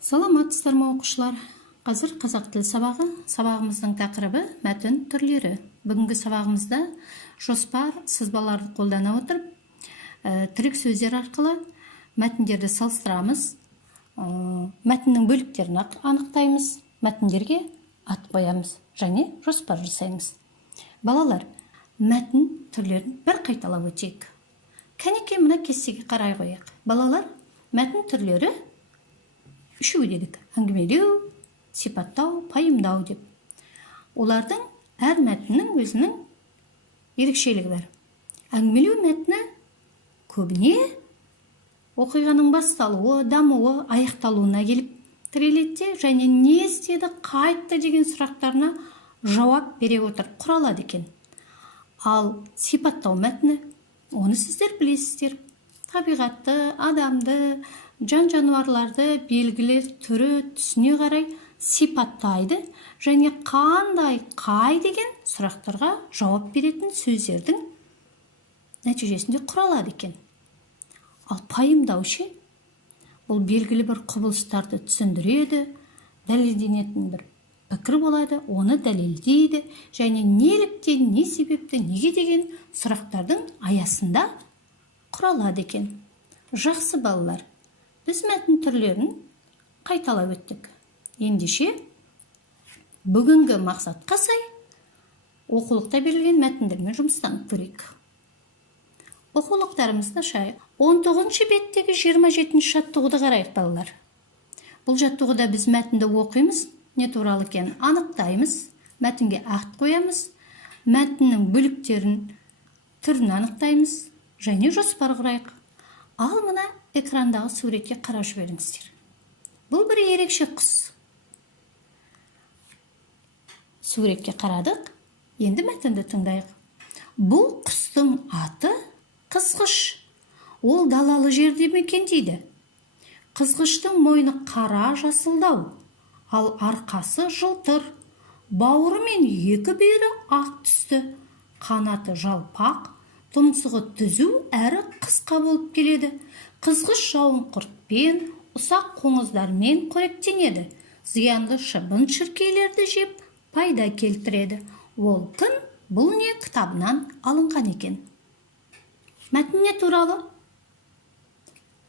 Саламатсыздар ма оқушылар? Қазір қазақ тіл сабағы. Сабағымыздың тақырыбы мәтін түрлері. Бүгінгі сабағымызда жоспар сызбаларды қолдана отырып, тірек сөздер арқылы мәтіндерді салыстырамыз. Мәтіннің бөліктерін анықтаймыз, мәтіндерге ат қоямыз және жоспар жасаймыз. Балалар, мәтін түрлерін бір қайталап өтейік. Кәнекей мына кестеге қарай қояйық. Балалар, мәтін түрлері үшеу дедік: әңгімелеу, сипаттау, пайымдау деп. Олардың әр мәтіннің өзінің ерекшелігі бар. Әңгімелеу мәтіні көбіне оқиғаның басталуы, дамуы, аяқталуына келіп тіреледі және не істеді, қайтты деген сұрақтарына жауап бере отырып құралады екен. Ал сипаттау мәтіні, оны сіздер білесіздер. Табиғатты, адамды, жан-жануарларды белгілер түрі түсіне қарай сипаттайды және қандай, қай деген сұрақтарға жауап беретін сөздердің нәтижесінде құралады екен. Ал пайымдау ше, бұл белгілі бір құбылыстарды түсіндіреді, дәлелденетін бір пікір болады, оны дәлелдейді және неліктен, не себепті, неге деген сұрақтардың аясында құралады екен. Жақсы балалар, біз мәтін түрлерін қайталап өттік. Ендеше бүгінгі мақсатқа сай оқулықта берілген мәтіндермен жұмыстанып көрейік. Оқулықтарымызды ашайық. 19 беттегі 27 жаттығуды қарайық балалар. Бұл жаттығуда біз мәтінді оқимыз, не туралы екенін анықтаймыз, мәтінге ат қоямыз, мәтіннің бөліктерін, түрін анықтаймыз және жоспар құрайық. Ал мына экрандағы суретке қарап жіберіңіздер. Бұл бір ерекше құс. Суретке қарадық, енді мәтінді тыңдайық. Бұл құстың аты қызғыш. Ол далалы жерде мекендейді. Қызғыштың мойны қара жасылдау, ал арқасы жылтыр. Бауыры мен екі бүйірі ақ түсті. Қанаты жалпақ, тұмсығы түзу әрі қысқа болып келеді. Қызғыш жауын құртпен, ұсақ қоңыздармен қоректенеді. Зиянды шыбын шіркейлерді жеп пайда келтіреді. Ол кім? Бұл не кітабынан алынған екен. Мәтін не туралы?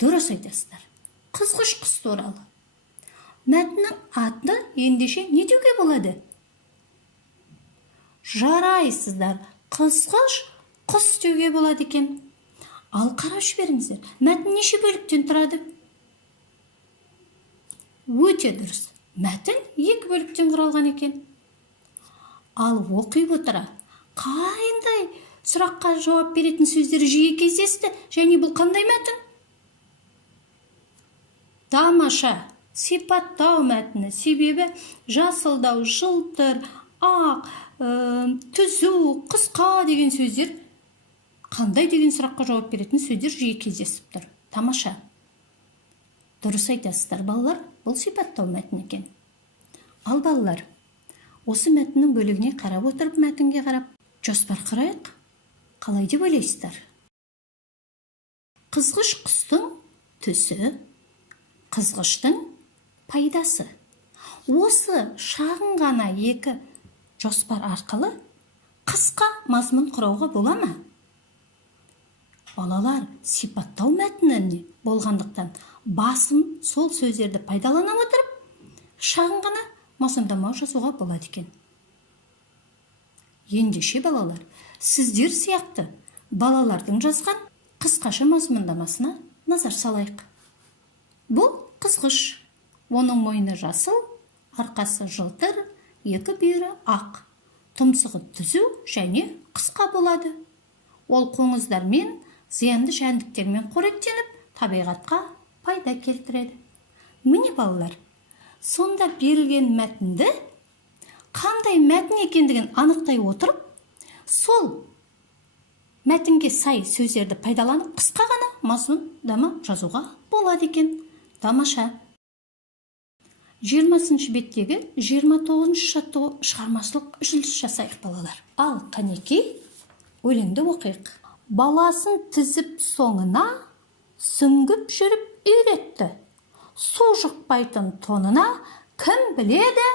Дұрыс айтасыздар. Қызғыш құс туралы. Мәтіннің аты ендеше не деуге болады? Жарайсыздар. Қызғыш құс деуге болады екен. Ал қарап жіберіңіздер, мәтін неше бөліктен тұрады? Өте дұрыс. Мәтін 2 бөліктен құралған екен. Ал оқи отыра, қандай сұраққа жауап беретін сөздер жиі кездесті және бұл қандай мәтін? Тамаша, сипаттау мәтіні. Себебі жасылдау, жылтыр, ақ, түзу, қысқа деген сөздер, қандай деген сұраққа жауап беретін сөздер жиі кездесіп тұр. Тамаша. Дұрыс айтасыздар балалар, бұл сипаттау мәтін екен. Ал балалар, осы мәтіннің бөлігіне қарап отырып, мәтінге қарап жоспар құрайық. Қалай деп ойлайсыздар? Қызғыш құстың түсі, қызғыштың пайдасы. Осы шағын ғана 2 жоспар арқылы қысқа мазмұн құрауға бола ма? Балалар, сипаттау мәтіні болғандықтан басым сол сөздерді пайдалана отырып, шағын ғана мазмұндама жазуға болады екен. Ендеше балалар, сіздер сияқты балалардың жазған қысқаша мазмұндамасына назар салайық. Бұл қызғыш. Оның мойны жасыл, арқасы жылтыр, 2 бүйірі ақ. Тұмсығы түзу және қысқа болады. Ол қоңыздармен, зиянды жәндіктермен қоректеніп, табиғатқа пайда келтіреді. Міне балалар, сонда берілген мәтінді қандай мәтін екендігін анықтай отырып, сол мәтінге сай сөздерді пайдаланып, қысқа ғана мазмұндама жазуға болады екен. Тамаша. 20 беттегі 29 жаттығу шығармашылық үзіліс жасайық балалар. Ал қанекей өлеңді оқиық. Баласын тізіп соңына сүңгіп жүріп үйретті. су жұқпайтын тонына кім біледі?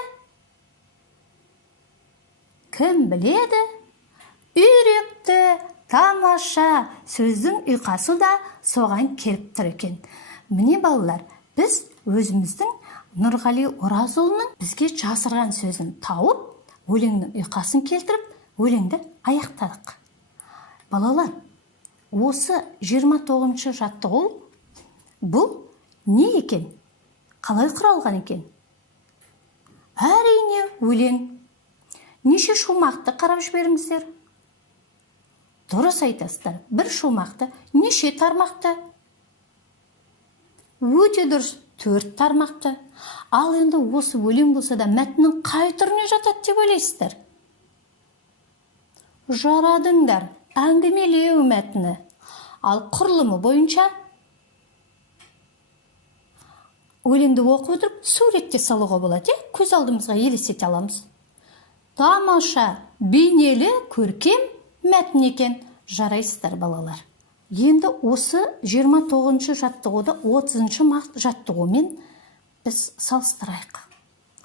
Кім біледі? Үйректі, тамаша, сөздің ұйқасы да соған келіп тұр екен. Міне балалар, біз өзіміздің Нұрғали Оразұлының бізге жасырған сөзін тауып, өлеңнің ұйқасын келтіріп, өлеңді аяқтадық. Балалар, осы 29-шы жаттығу бұл не екен? Қалай құралған екен? Әрине өлең. Неше шумақты қарап жіберіңіздер? Дұрыс айтасыздар. Бір шумақты неше тармақты? Өте дұрыс, 4 тармақты. Ал енді осы өлең болса да мәтіннің қай түріне жатады деп ойлайсыздар? Жарадыңдар, әңгімелеу мәтіні. Ал құрылымы бойынша өлеңді оқып отырып суретте салуға болады, көз алдымызға елестете аламыз. Тамаша, бейнелі, көркем мәтін екен. Жарайсыздар балалар. Енді осы 29-шы жаттығуды 30-шы жаттығумен біз салыстырайық.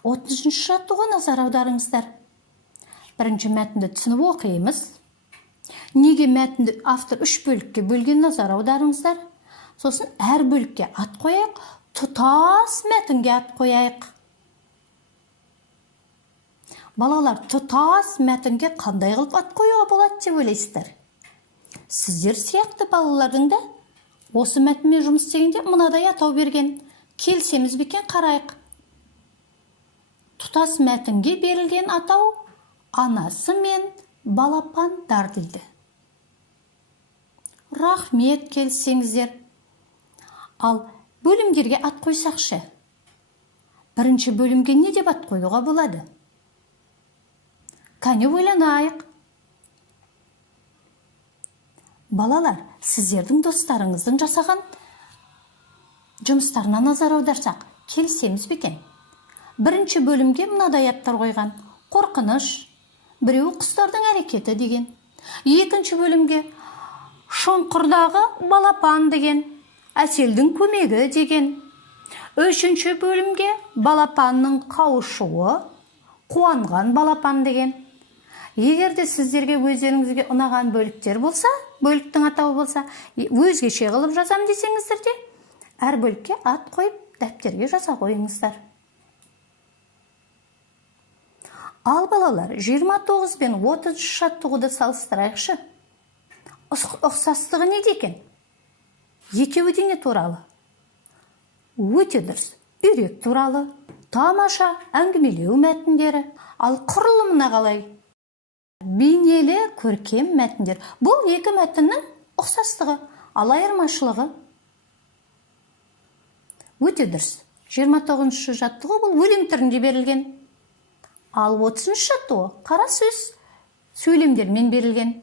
30-шы жаттығуға назар аударыңыздар. Бірінші мәтінді түсініп оқимыз. Неге мәтінді автор 3 бөлікке бөлген назар аударыңыздар. Сосын әр бөлікке ат қояйық, тұтас мәтінге ат қояйық. Балалар, тұтас мәтінге қандай қылып ат қоюға болады деп ойлайсыздар? Сіздер сияқты балалардың да осы мәтінмен жұмыс істегенде мынадай атау берген. Келсеміз бекен қарайық. Тұтас мәтінге берілген атау анасы мен балапандар дейді. Рахмет, келсеңіздер. Ал бөлімдерге ат қойсақшы. Бірінші бөлімге не деп ат қоюға болады? Кәне ойланайық. Балалар, сіздердің достарыңыздың жасаған жұмыстарына назар аударсақ, келсеміз бекен? Бірінші бөлімге мынадай аттар қойған. Қорқыныш, біреу құстардың әрекеті деген. Екінші бөлімге шұңқырдағы балапан деген, әселдің көмегі деген. Үшінші бөлімге балапанның қауышуы, қуанған балапан деген. Егер де сіздерге өздеріңізге ұнаған бөліктер болса, бөліктің атауы болса, өзгеше қылып жазам десеңіздер де, әр бөлікке ат қойып, дәптерге жаза қойыңыздар. Ал балалар, 29 пен 30 жаттығуды салыстырайықшы. Ұқсастығы неде екен? Екеуі де не туралы? Өте дұрыс, үйрек туралы, тамаша, әңгімелеу мәтіндері. Ал құрылымына қалай? Бейнелі, көркем мәтіндер. Бұл екі мәтіннің ұқсастығы, ал айырмашылығы. Өте дұрыс. 29-шы жаттығу бұл өлең түрінде берілген. Ал 30-шы жаттығу қара сөз, сөйлемдермен берілген.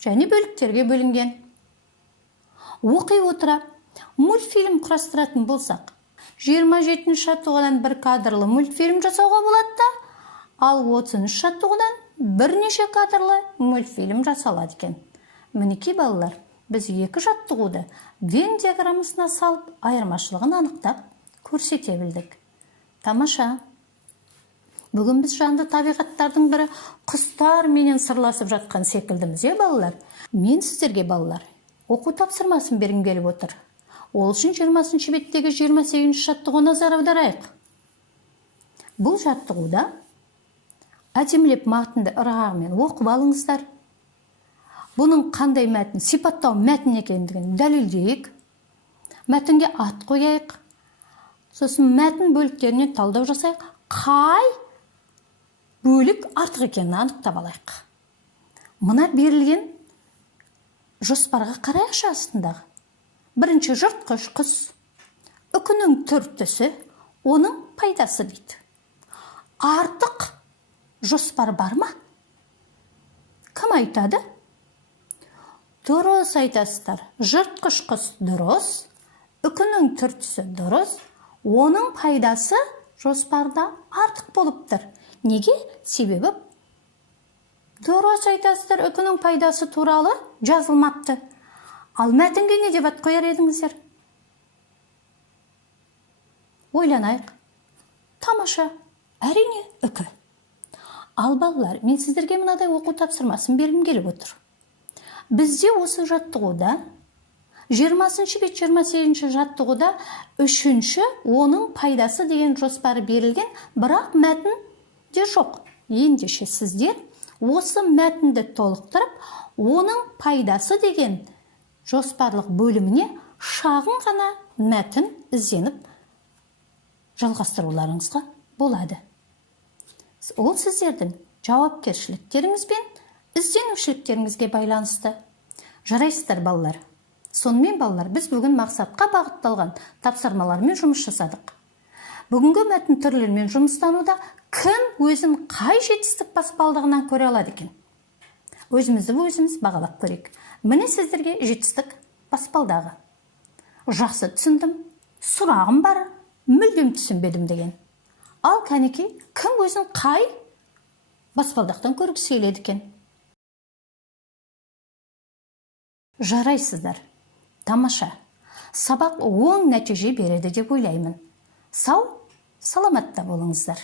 Және бөліктерге бөлінген. Оқи отыра, мультфильм құрастыратын болсақ, 27-ші жаттығудан бір кадрлы мультфильм жасауға болады да, ал 30-ші жаттығудан бірнеше кадрлы мультфильм жасалады екен. Мінекей балалар, біз екі жаттығуды Вен диаграммасына салып, айырмашылығын анықтап көрсете білдік. Тамаша. Бүгін біз жанды табиғаттардың бірі құстар менен сырласып жатқан секілдіміз, балалар. Мен сіздерге балалар, оқу тапсырмасын бергім келіп отыр. Ол үшін 20-шы беттегі 28-ші жаттығуға назар аударайық. Бұл жаттығуда әдемілеп мәтінді ырғағымен оқып алыңыздар. Бұның қандай мәтін, сипаттау мәтін екендігін дәлелдейік. Мәтінге ат қояйық. Сосын мәтін бөліктеріне талдау жасайық. Қай бөлік артық екенін анықтап алайық. Мына берілген жоспарға қарайықшы астындағы. Бірінші жыртқыш құс, үкінің түр-түсі, оның пайдасы дейді. Артық жоспар бар ма? Кім айтады? Дұрыс айтасыздар. Жыртқыш құс дұрыс, үкінің түр-түсі дұрыс, оның пайдасы жоспарда артық болып тұр. Неге? Себебі дұрыс айтасыздар, үкінің пайдасы туралы жазылмапты. Ал мәтінге не деп ат қояр едіңіздер? ойланайық. Тамаша, әрине, үкі. Ал балалар, мен сіздерге мынадай оқу тапсырмасын бергім келіп отыр. Бізде осы жаттығуда 20 бет 28 жаттығуда 3-ші оның пайдасы деген жоспары берілген, бірақ мәтін де жоқ. Ендеше сіздер осы мәтінді толықтырып, оның пайдасы деген жоспарлық бөліміне шағын ғана мәтін ізденіп жалғастыруларыңызға болады. Ол сіздердің жауапкершіліктеріңіз бен ізденушіліктеріңізге байланысты. Жарайсыздар балалар. Сонымен балалар, біз бүгін мақсатқа бағытталған тапсырмалармен жұмыс жасадық. Бүгінгі мәтін түрлерімен жұмыстануда кім өзін қай жетістік баспалдығынан көре алады екен? Өзімізді өзіміз бағалап көрейік. Міне сіздерге жетістік баспалдағы. Жақсы түсіндім, сұрағым бар, мүлдем түсінбедім деген. Ал кәнекей, кім өзін қай баспалдақтан көргісі келеді екен? Жарайсыздар. Тамаша. Сабақ оң нәтиже береді деп ойлаймын. Сау, саламатта болыңыздар.